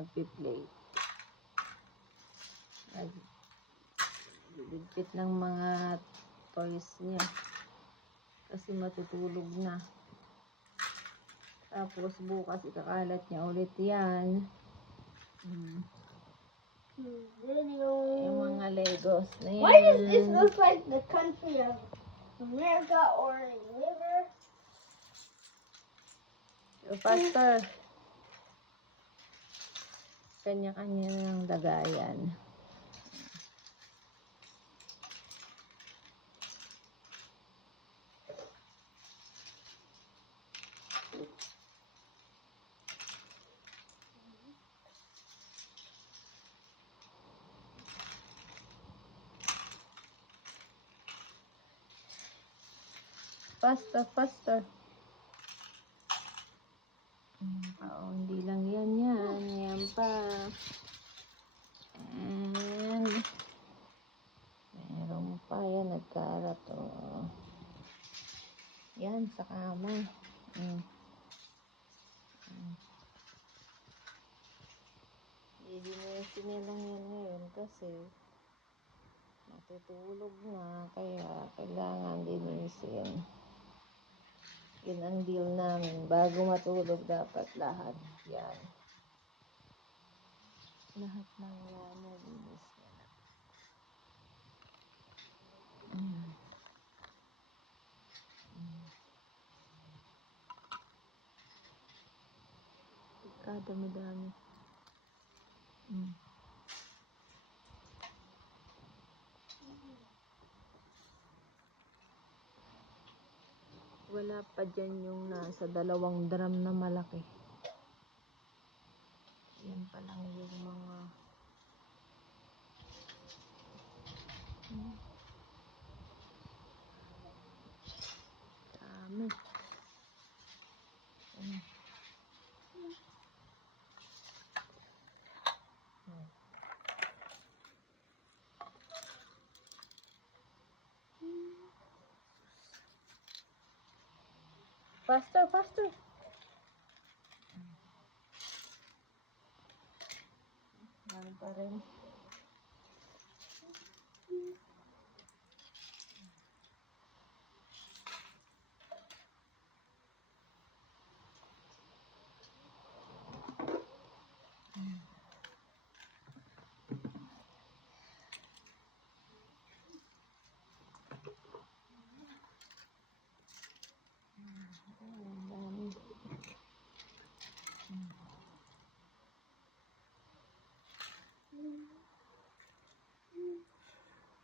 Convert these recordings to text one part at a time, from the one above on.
nagpi-play. Nagbibigpit ng mga toys niya kasi matutulog na. Tapos bukas ikakalat niya ulit yan. Yung mga Legos na yan. Why does this look like the country of America or a river? So, faster. Kanya-kanya ng dagayan. Faster, faster. Hindi lang yan. Yan pa. And meron pa yan. Nagkarat. Yan, sa kama. Dininesin nilang yan ngayon kasi matutulog na. Kaya kailangan dinisin. Yun ang deal namin. Bago matulog dapat lahat. Yan. Lahat ng yan. Nalinis na. Dami-dami. Wala pa dyan yung nasa 2 drum na malaki. Yan pa lang yung mga dami. Faster, faster. Ano pa rin?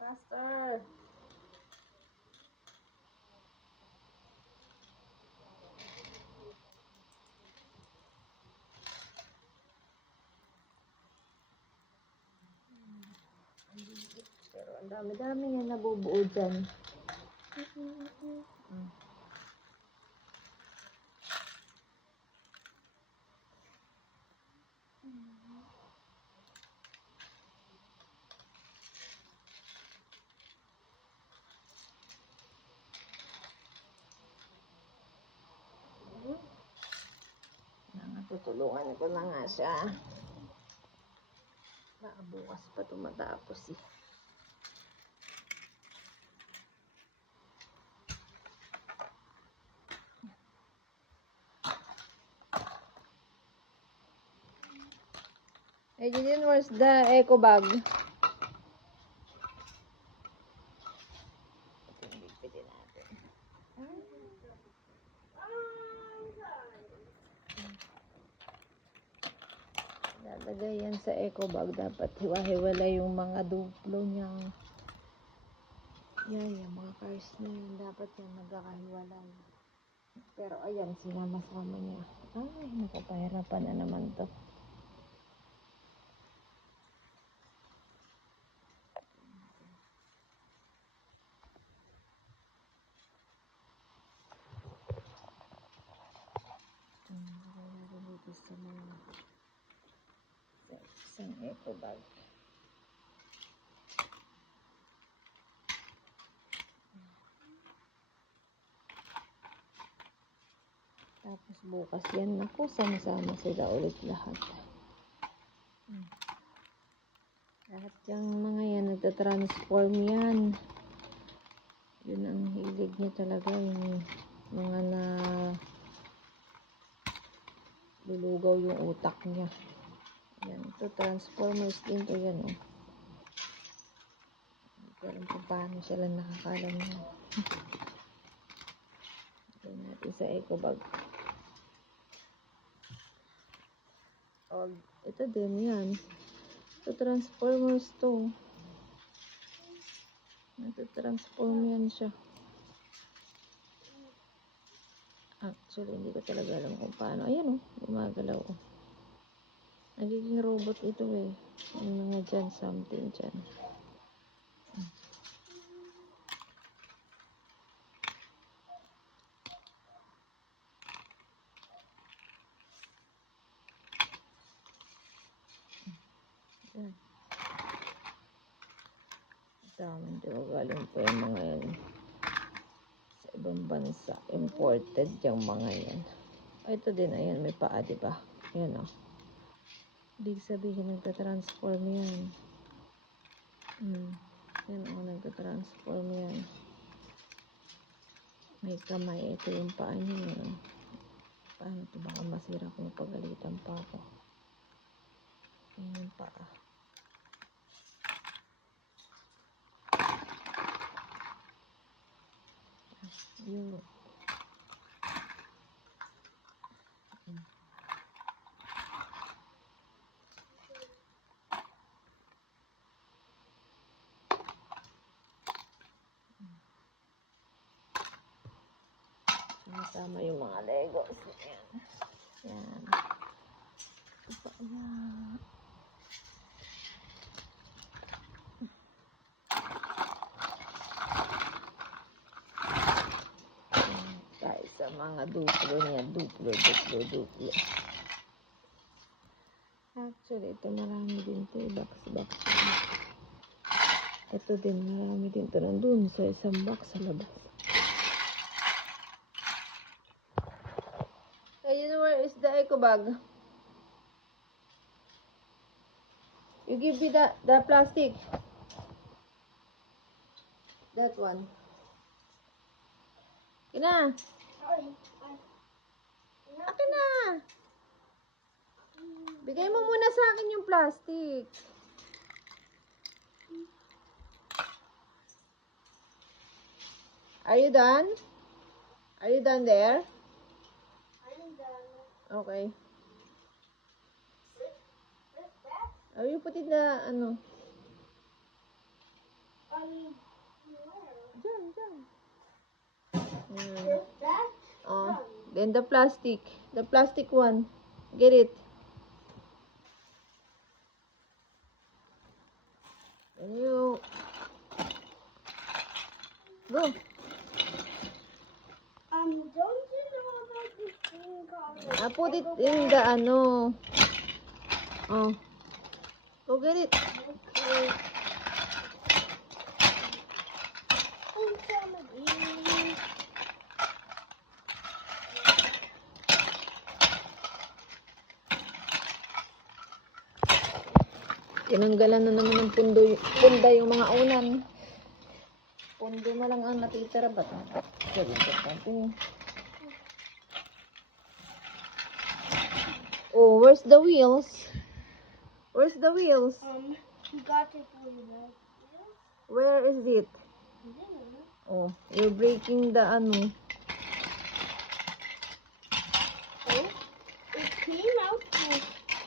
Faster. Pero ang dami-dami nga nabubuo dyan. Tutulungan ko na nga siya. Bukas pa tumatapos eh. Hey, Jillian, where's the eco bag? Lalagay yan sa eco bag. Dapat hiwa-hiwala yung mga duplo niya. Yan, yung mga cars na yun. Dapat yan magkakahiwalay. Pero ayan, sinama-sama niya. Ay, nakapahirapan na naman to. Sa mga isang eco bag. Tapos bukas yan, naku, sama-sama sila ulit lahat. Lahat yung mga yan, nagtatransform yan. Yun ang hilig niya talaga, yung mga na lulugaw yung utak niya. Yan, ito transformers din to yan, oh. Hindi ko alam kung paano sila nakakalam yan. Ito natin sa eco bag. Oh, ito din yan. Ito transformers to. Nagtatransform yan siya. Actually, hindi ko talaga alam kung paano. Ayan, oh, gumagalaw, oh. Nagiging robot ito, eh. Yung mga dyan, something dyan. Yan. Daming galing pa yung mga yan. Sa ibang bansa. Imported yung mga yan. Ito din, ayan, may paa, diba? Ayan, oh. Ibig sabihin, nagtatransform yan. Yan, oh, nagtatransform yan. May kamay. Ito yung paa niya, oh. Paano ito? Baka masira kung pagalitan pa ako. Ayan yung paa. Yun. Kasama yung mga Legos. Yan. Yan. Ito, yan. Tayo sa mga duplo niya. Duplo. Actually, ito marami din ito. Box. Ito din, marami din ito. Nandun sa isang box sa labas. Ayun, where is the eco bag? You give me the plastic. That one. Kina. Akin na. Bigay mo muna sa akin yung plastic. Are you done? Are you done there? I'm done. Okay. With that? Oh, you put it na, ano? Where? Diyan. With that? Oh, then the plastic one. Get it. Then you go. Don't you know about this thing called? I put it in the ano. Oh. Go get it. Okay. Oh, somebody. Tinanggalan na naman ng punda yung mga unan. Pundo na lang ang natitira ba? Oh, where's the wheels? Where's the wheels? You got it for you, right? Where is it? Oh, you're breaking the ano. Oh, it came out.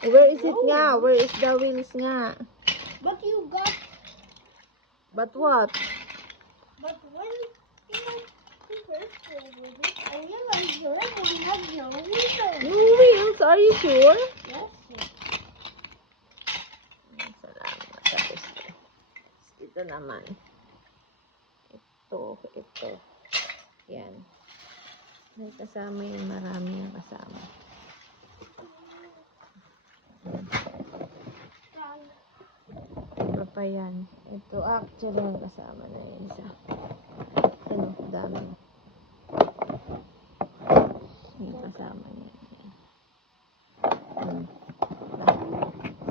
Where is it nga? Where is the wheels nga? But you got. But what? But when you first played with it, I realized the level has no wheels. No wheels? Are you sure? Yes. Salamat. Tapos, ito naman. Ito. Yan. May kasama yun. Marami yung kasama. Iba pa yan. Ito actually yung kasama na yun isa. Ano, dami. Yung kasama niya.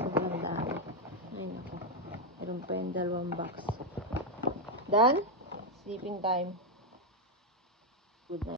Sobrang dami. dalawang box. Done? Sleeping time. Good night.